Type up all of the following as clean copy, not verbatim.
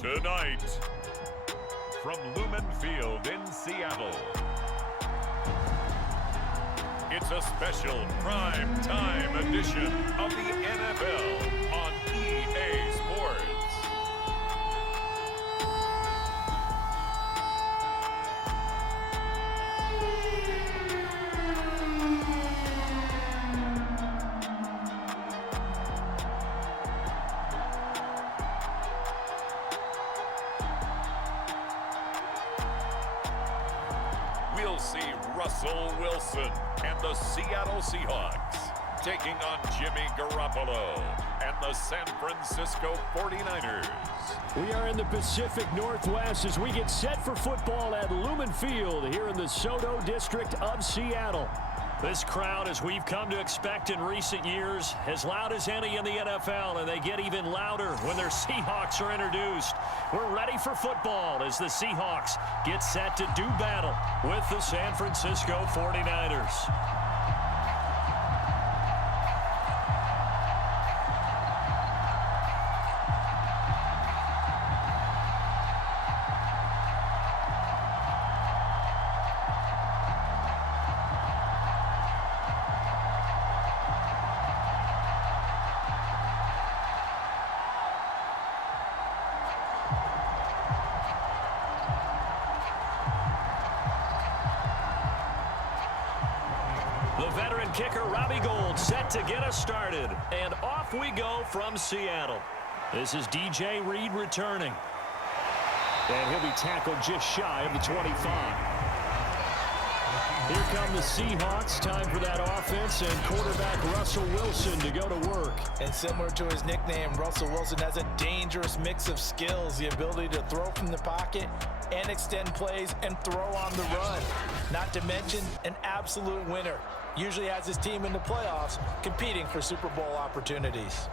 Tonight, from Lumen Field in Seattle, it's a special prime time edition of the NFL on EA Sports. We'll see Russell Wilson and the Seattle Seahawks taking on Jimmy Garoppolo and the San Francisco 49ers. We are in the Pacific Northwest as we get set for football at Lumen Field here in the Soto District of Seattle. This crowd, as we've come to expect in recent years, as loud as any in the NFL, and they get even louder when their Seahawks are introduced. We're ready for football as the Seahawks get set to do battle with the San Francisco 49ers. The veteran kicker, Robbie Gould, set to get us started. And off we go from Seattle. This is DJ Reed returning. And he'll be tackled just shy of the 25. Here come the Seahawks. Time for that offense, and quarterback Russell Wilson to go to work. And similar to his nickname, Russell Wilson has a dangerous mix of skills, the ability to throw from the pocket and extend plays and throw on the run. Not to mention an absolute winner. Usually has his team in the playoffs competing for Super Bowl opportunities.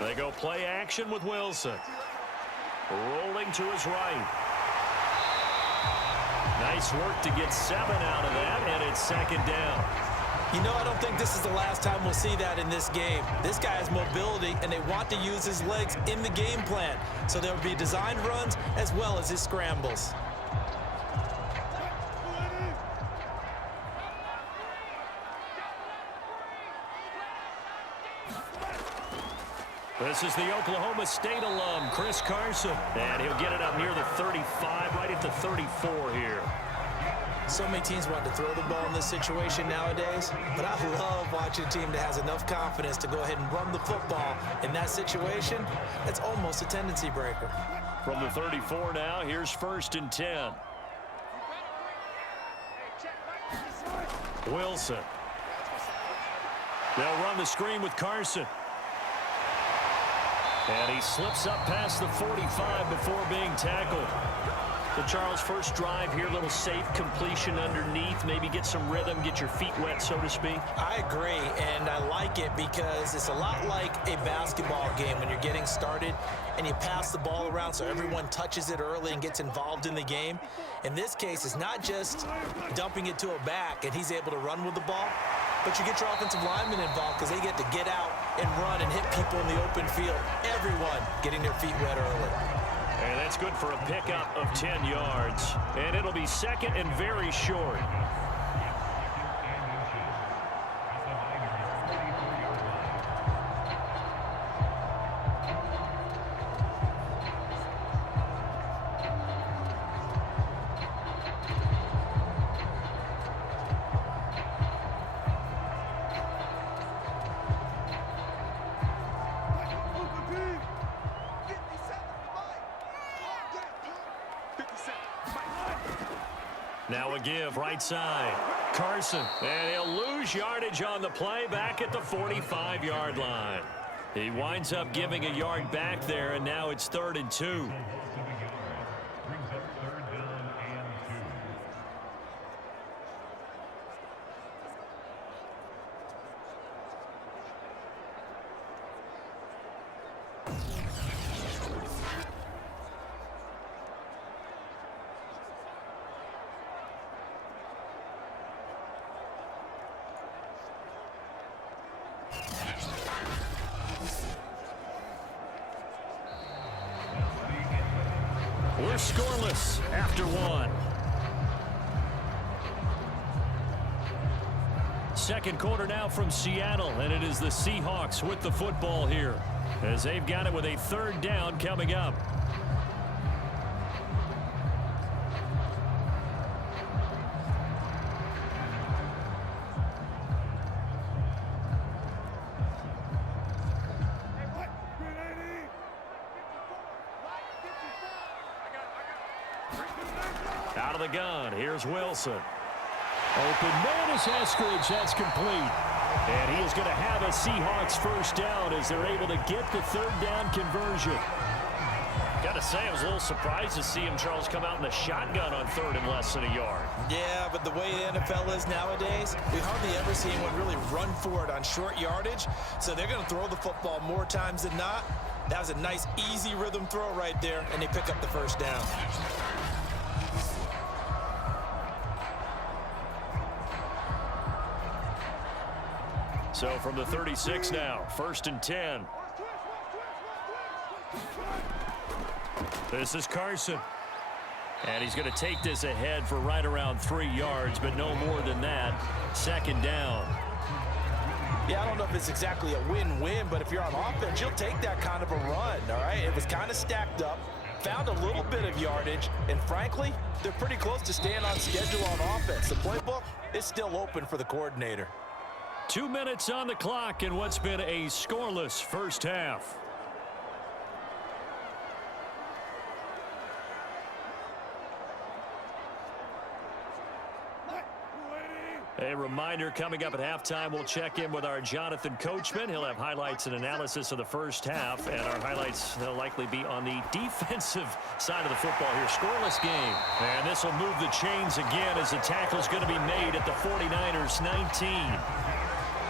They go play action with Wilson. Rolling to his right. Nice work to get 7 out of that, and it's second down. You know, I don't think this is the last time we'll see that in this game. This guy has mobility, and they want to use his legs in the game plan. So there will be designed runs as well as his scrambles. This is the Oklahoma State alum, Chris Carson. And he'll get it up near the 35, right at the 34 here. So many teams want to throw the ball in this situation nowadays, but I love watching a team that has enough confidence to go ahead and run the football. In that situation, it's almost a tendency breaker. From the 34 now, here's 1st and 10. Wilson. They'll run the screen with Carson. And he slips up past the 45 before being tackled. So, Charles, first drive here, little safe completion underneath. Maybe get some rhythm, get your feet wet, so to speak. I agree, and I like it because it's a lot like a basketball game when you're getting started and you pass the ball around so everyone touches it early and gets involved in the game. In this case, it's not just dumping it to a back and he's able to run with the ball, but you get your offensive linemen involved because they get to get out and run and hit people in the open field. Everyone getting their feet wet early. And that's good for a pickup of 10 yards. And it'll be second and very short. Now a give, right side. Carson, and he'll lose yardage on the play back at the 45-yard line. He winds up giving a yard back there, and now it's 3rd and 2. scoreless after one. Second quarter now from Seattle, and it is the Seahawks with the football here as they've got it with a third down coming up. Out of the gun, here's Wilson. Open man is Eskridge. That's complete. And he is going to have a Seahawks first down as they're able to get the third down conversion. Got to say, I was a little surprised to see him, Charles, come out in the shotgun on third and less than a yard. Yeah, but the way the NFL is nowadays, we hardly ever see anyone really run for it on short yardage. So they're going to throw the football more times than not. That was a nice, easy rhythm throw right there, and they pick up the first down. So from the 36 now, 1st and 10. This is Carson. And he's going to take this ahead for right around 3 yards, but no more than that. Second down. Yeah, I don't know if it's exactly a win-win, but if you're on offense, you'll take that kind of a run, all right? It was kind of stacked up, found a little bit of yardage, and frankly, they're pretty close to staying on schedule on offense. The playbook is still open for the coordinator. 2 minutes on the clock in what's been a scoreless first half. A reminder, coming up at halftime, we'll check in with our Jonathan Coachman. He'll have highlights and analysis of the first half, and our highlights will likely be on the defensive side of the football here. Scoreless game. And this will move the chains again as the tackle's going to be made at the 49ers 19.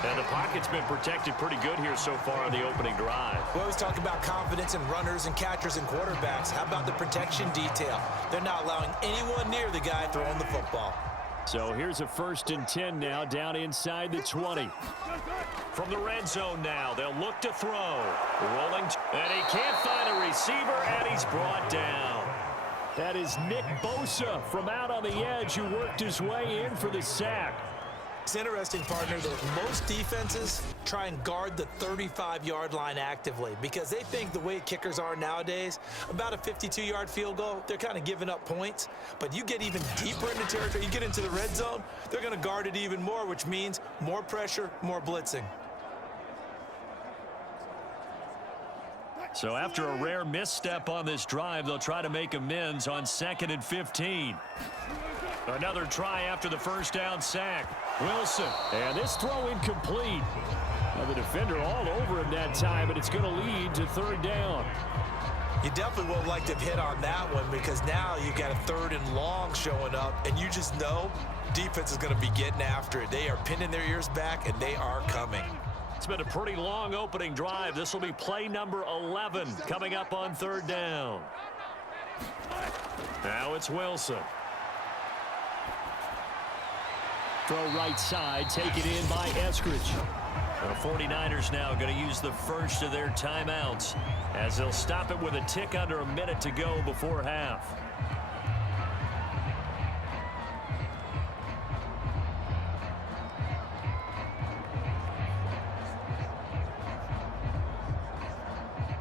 And the pocket's been protected pretty good here so far on the opening drive. We always talk about confidence in runners and catchers and quarterbacks. How about the protection detail? They're not allowing anyone near the guy throwing the football. So here's a 1st and 10 now, down inside the 20. From the red zone now, they'll look to throw. Rolling, and he can't find a receiver, and he's brought down. That is Nick Bosa from out on the edge who worked his way in for the sack. It's interesting, partner, that most defenses try and guard the 35-yard line actively because they think the way kickers are nowadays, about a 52-yard field goal, they're kind of giving up points. But you get even deeper into territory, you get into the red zone, they're going to guard it even more, which means more pressure, more blitzing. So after a rare misstep on this drive, they'll try to make amends on 2nd and 15. Another try after the first down sack. Wilson, and this throw incomplete. Now the defender all over him that time, but it's going to lead to third down. You definitely would like to have hit on that one because now you've got a 3rd and long showing up, and you just know defense is going to be getting after it. They are pinning their ears back, and they are coming. It's been a pretty long opening drive. This will be play number 11 coming up on third down. Now it's Wilson. Throw right side, taken in by Eskridge. The 49ers now going to use the first of their timeouts as they'll stop it with a tick under a minute to go before half.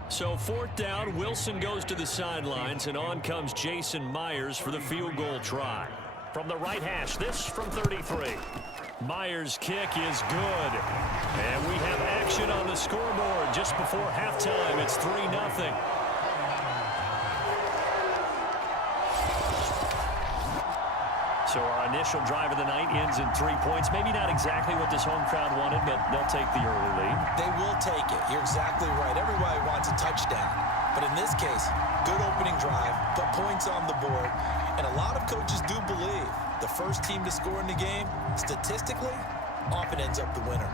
So 4th down, Wilson goes to the sidelines, and on comes Jason Myers for the field goal try. From the right hash, this from 33. Myers' kick is good. And we have action on the scoreboard just before halftime. It's 3-0. So our initial drive of the night ends in 3 points. Maybe not exactly what this home crowd wanted, but they'll take the early lead. They will take it. You're exactly right. Everybody wants a touchdown. But in this case, good opening drive, put points on the board. And a lot of coaches do believe the first team to score in the game, statistically, often ends up the winner.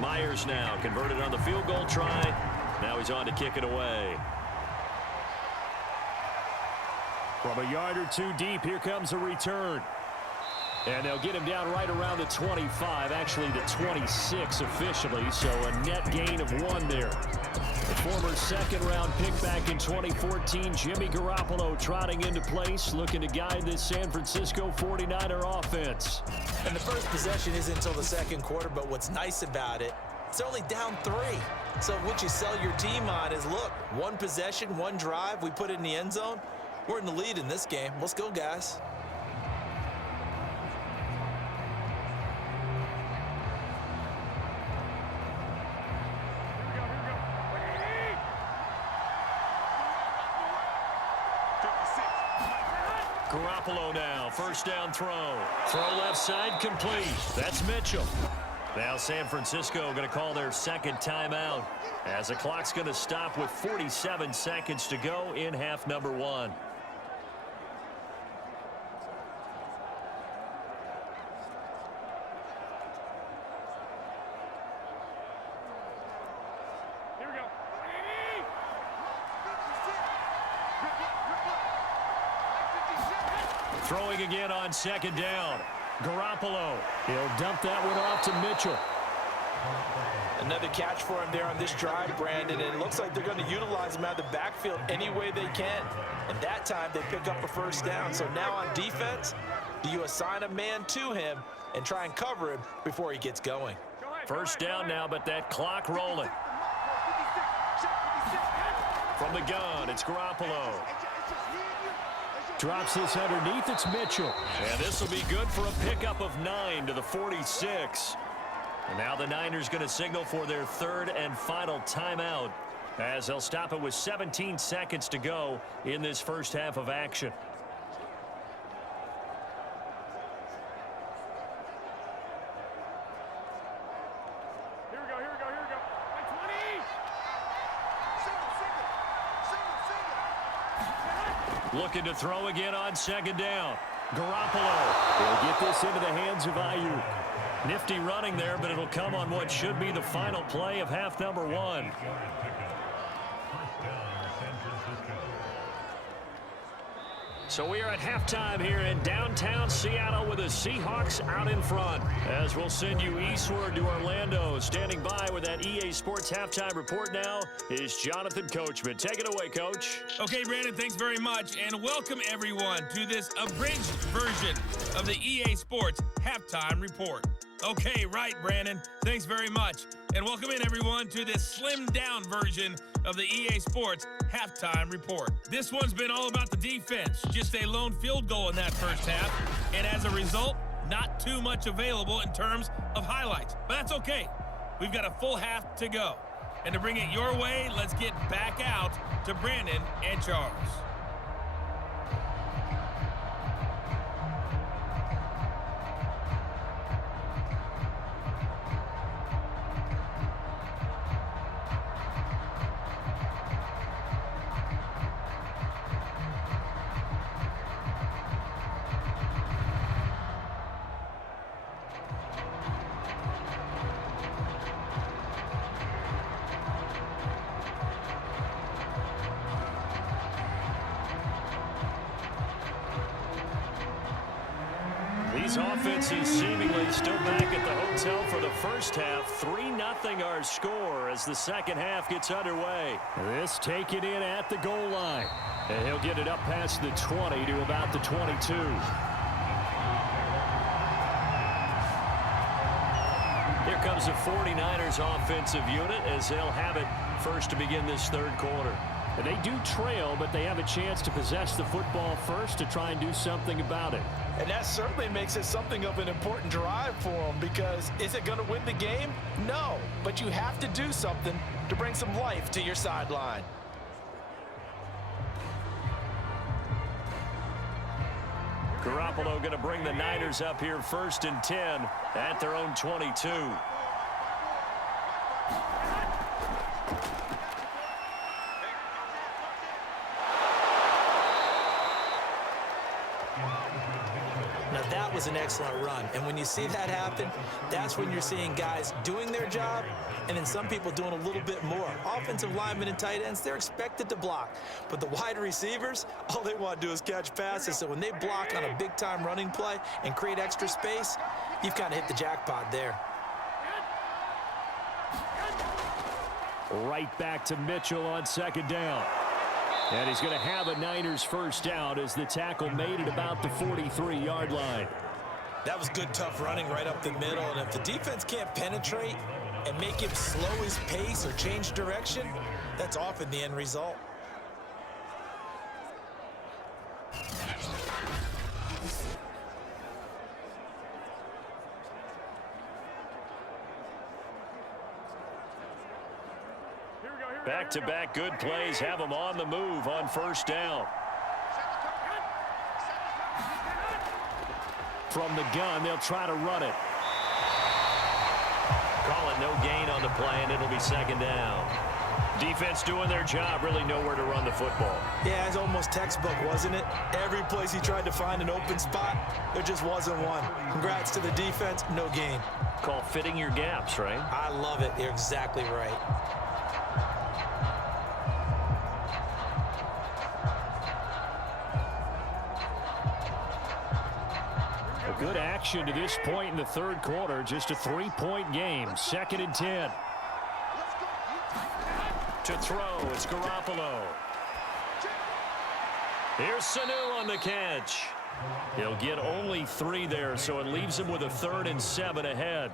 Myers now converted on the field goal try. Now he's on to kick it away. From a yard or two deep, here comes a return. And they'll get him down right around the 25, actually the 26 officially, so a net gain of 1 there. The former second-round pick back in 2014, Jimmy Garoppolo trotting into place, looking to guide this San Francisco 49er offense. And the first possession isn't until the second quarter, but what's nice about it, it's only down 3. So what you sell your team on is, look, 1 possession, 1 drive, we put it in the end zone. We're in the lead in this game. Let's go, guys. Garoppolo now, first down throw. Throw left side, complete. That's Mitchell. Now San Francisco going to call their second timeout as the clock's going to stop with 47 seconds to go in half number 1. Throwing again on second down. Garoppolo. He'll dump that one off to Mitchell. Another catch for him there on this drive, Brandon, and it looks like they're going to utilize him out of the backfield any way they can. And that time they pick up a first down. So now on defense, do you assign a man to him and try and cover him before he gets going? First down now, but that clock rolling. From the gun, it's Garoppolo. Drops this underneath, it's Mitchell. And this will be good for a pickup of 9 to the 46. And now the Niners going to signal for their third and final timeout as they'll stop it with 17 seconds to go in this first half of action. Looking to throw again on second down. Garoppolo. He'll get this into the hands of Ayuk. Nifty running there, but it'll come on what should be the final play of half number 1. So we are at halftime here in downtown Seattle with the Seahawks out in front. As we'll send you eastward to Orlando. Standing by with that EA Sports halftime report now is Jonathan Coachman. Take it away, Coach. Okay, Brandon, thanks very much. And welcome, everyone, to this abridged version of the EA Sports halftime report. Okay, right, Brandon. Thanks very much. And welcome in, everyone, to this slimmed-down version of the EA Sports halftime report. This one's been all about the defense. Just a lone field goal in that first half. And as a result, not too much available in terms of highlights. But that's okay. We've got a full half to go. And to bring it your way, let's get back out to Brandon and Charles. These offenses seemingly still back at the hotel for the first half. 3-0 our score as the second half gets underway. This taken in at the goal line. And he'll get it up past the 20 to about the 22. Here comes the 49ers offensive unit as they'll have it first to begin this third quarter. And they do trail, but they have a chance to possess the football first to try and do something about it. And that certainly makes it something of an important drive for them, because is it going to win the game? No, but you have to do something to bring some life to your sideline. Garoppolo going to bring the Niners up here first and 10 at their own 22. Now, that was an excellent run. And when you see that happen, that's when you're seeing guys doing their job and then some people doing a little bit more. Offensive linemen and tight ends, they're expected to block. But the wide receivers, all they want to do is catch passes. So when they block on a big-time running play and create extra space, you've kind of hit the jackpot there. Right back to Mitchell on second down. And he's going to have a Niners first down as the tackle made it about the 43-yard line. That was good, tough running right up the middle. And if the defense can't penetrate and make him slow his pace or change direction, that's often the end result. Back-to-back good plays have them on the move on first down. From the gun, they'll try to run it. Call it no gain on the play, and it'll be second down. Defense doing their job, really nowhere to run the football. Yeah, it's almost textbook, wasn't it? Every place he tried to find an open spot, there just wasn't one. Congrats to the defense, no gain. Call fitting your gaps, right? I love it. You're exactly right. Good action to this point in the third quarter. Just a 3-point game. 2nd and 10. To throw, it's Garoppolo. Here's Sanu on the catch. He'll get only 3 there, so it leaves him with a 3rd and 7 ahead.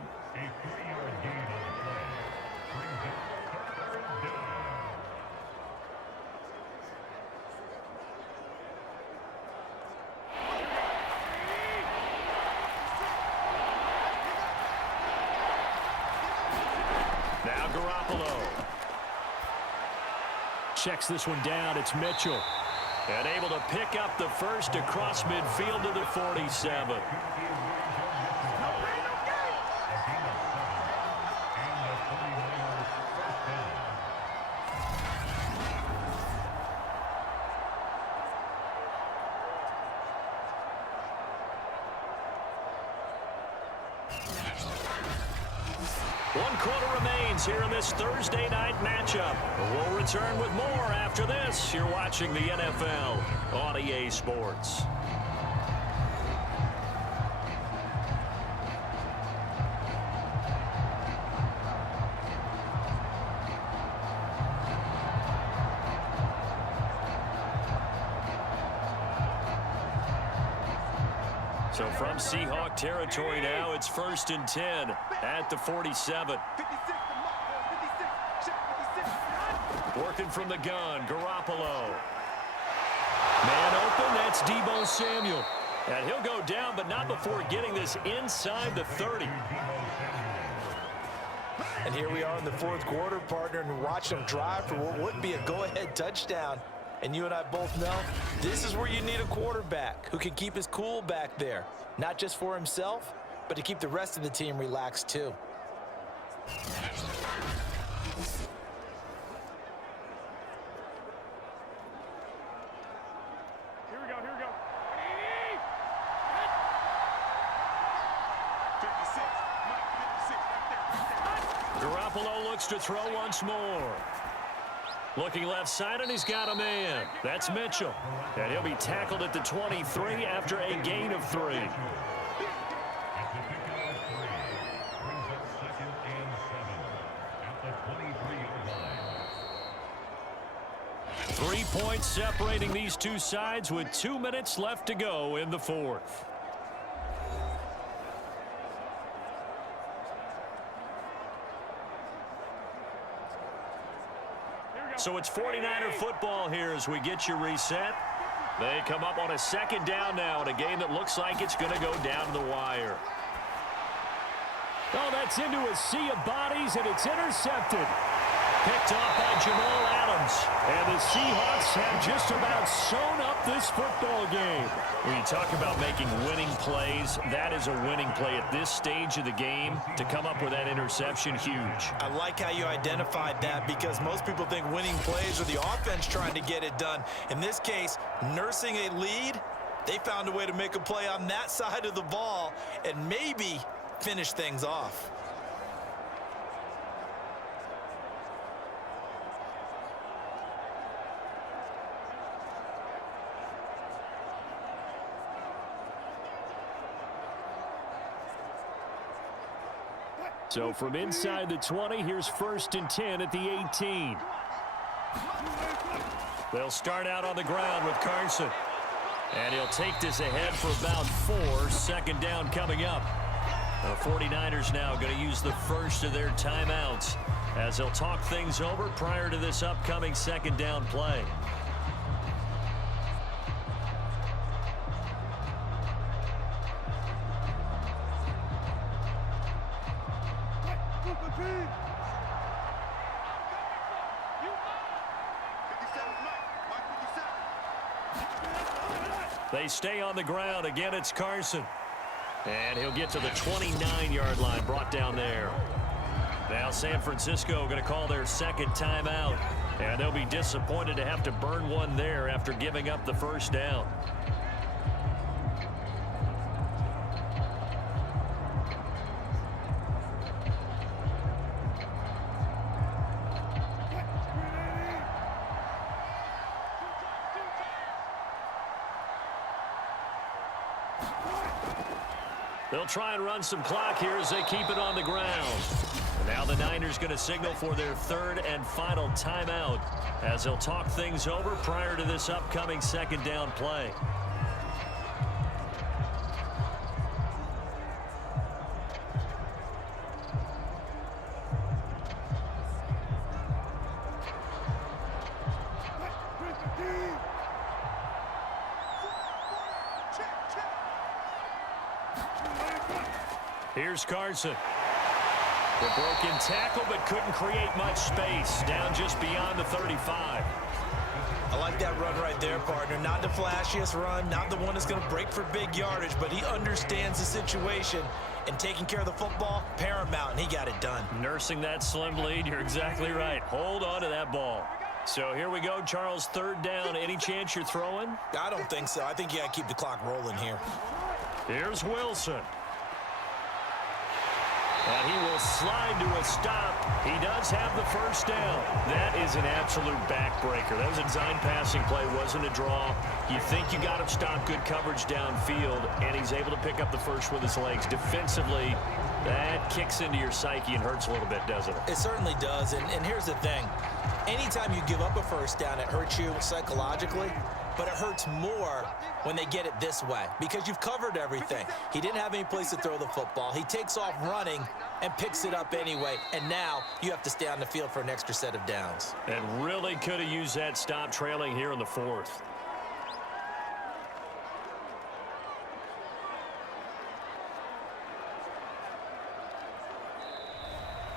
Now Garoppolo. Checks this one down. It's Mitchell. And able to pick up the first across midfield to the 47. One quarter remains here in this Thursday night matchup. We'll return with more after this. You're watching the NFL on EA Sports. So from Seahawk territory now, it's 1st and 10 at the 47. Working from the gun, Garoppolo. Man open, that's Deebo Samuel. And he'll go down, but not before getting this inside the 30. And here we are in the fourth quarter, partner, and watch them drive for what would be a go-ahead touchdown. And you and I both know this is where you need a quarterback who can keep his cool back there. Not just for himself, but to keep the rest of the team relaxed too. Here we go. 56, right there. Garoppolo looks to throw once more. Looking left side, and he's got a man. That's Mitchell. And he'll be tackled at the 23 after a gain of 3. Three points separating these two sides with 2 minutes left to go in the fourth. So it's 49er football here as we get you reset. They come up on a second down now in a game that looks like it's going to go down to the wire. Oh, that's into a sea of bodies, and it's intercepted. Picked off by Jamal Adams. And the Seahawks have just about sewn up this football game. When you talk about making winning plays, that is a winning play at this stage of the game. To come up with that interception, huge. I like how you identified that because most people think winning plays are the offense trying to get it done. In this case, nursing a lead They found a way to make a play on that side of the ball and maybe finish things off. So from inside the 20, here's 1st and 10 at the 18. They'll start out on the ground with Carson. And he'll take this ahead for about 4. 2nd down coming up. The 49ers now going to use the first of their timeouts as they'll talk things over prior to this upcoming 2nd down play. They stay on the ground. Again, it's Carson. And he'll get to the 29-yard line, brought down there. Now San Francisco going to call their 2nd timeout. And they'll be disappointed to have to burn one there after giving up the 1st down. They'll try and run some clock here as they keep it on the ground. And now the Niners going to signal for their 3rd and final timeout as they'll talk things over prior to this upcoming 2nd down play. Here's Carson. The broken tackle, but couldn't create much space. Down just beyond the 35. I like that run right there, partner. Not the flashiest run, not the one that's going to break for big yardage, but he understands the situation, and taking care of the football, paramount, and he got it done. Nursing that slim lead, you're exactly right. Hold on to that ball. So here we go, Charles, 3rd down. Any chance you're throwing? I don't think so. I think you got to keep the clock rolling here. Here's Wilson. And he will slide to a stop. He does have the 1st down. That is an absolute backbreaker. That was a design passing play, wasn't a draw. You think you got him stopped, good coverage downfield, and he's able to pick up the 1st with his legs. Defensively, that kicks into your psyche and hurts a little bit, doesn't it? It certainly does, and here's the thing. Anytime you give up a 1st down, it hurts you psychologically, but it hurts more when they get it this way because you've covered everything. He didn't have any place to throw the football. He takes off running and picks it up anyway, and now you have to stay on the field for an extra set of downs. And really could have used that stop trailing here in the 4th.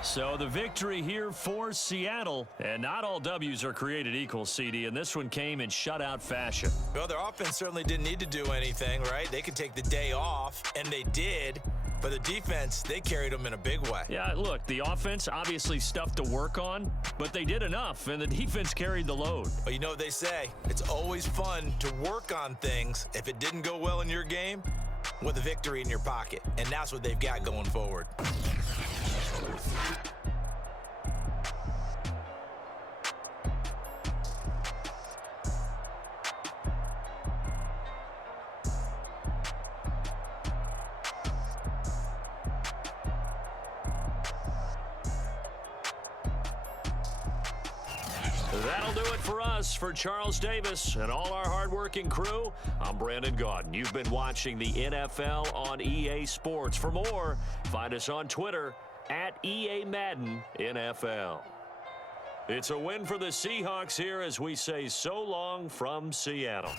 So the victory here for Seattle. And not all W's are created equal, CD, and this one came in shutout fashion. Well, their offense certainly didn't need to do anything, right? They could take the day off, and they did. But the defense, they carried them in a big way. Yeah, look, the offense, obviously stuff to work on, but they did enough, and the defense carried the load. Well, you know what they say. It's always fun to work on things. If it didn't go well in your game, with a victory in your pocket. And that's what they've got going forward. That'll do it for us. For Charles Davis and all our hardworking crew, I'm Brandon Gaudin. You've been watching the NFL on EA Sports. For more, find us on Twitter at EA Madden NFL. It's a win for the Seahawks here as we say so long from Seattle.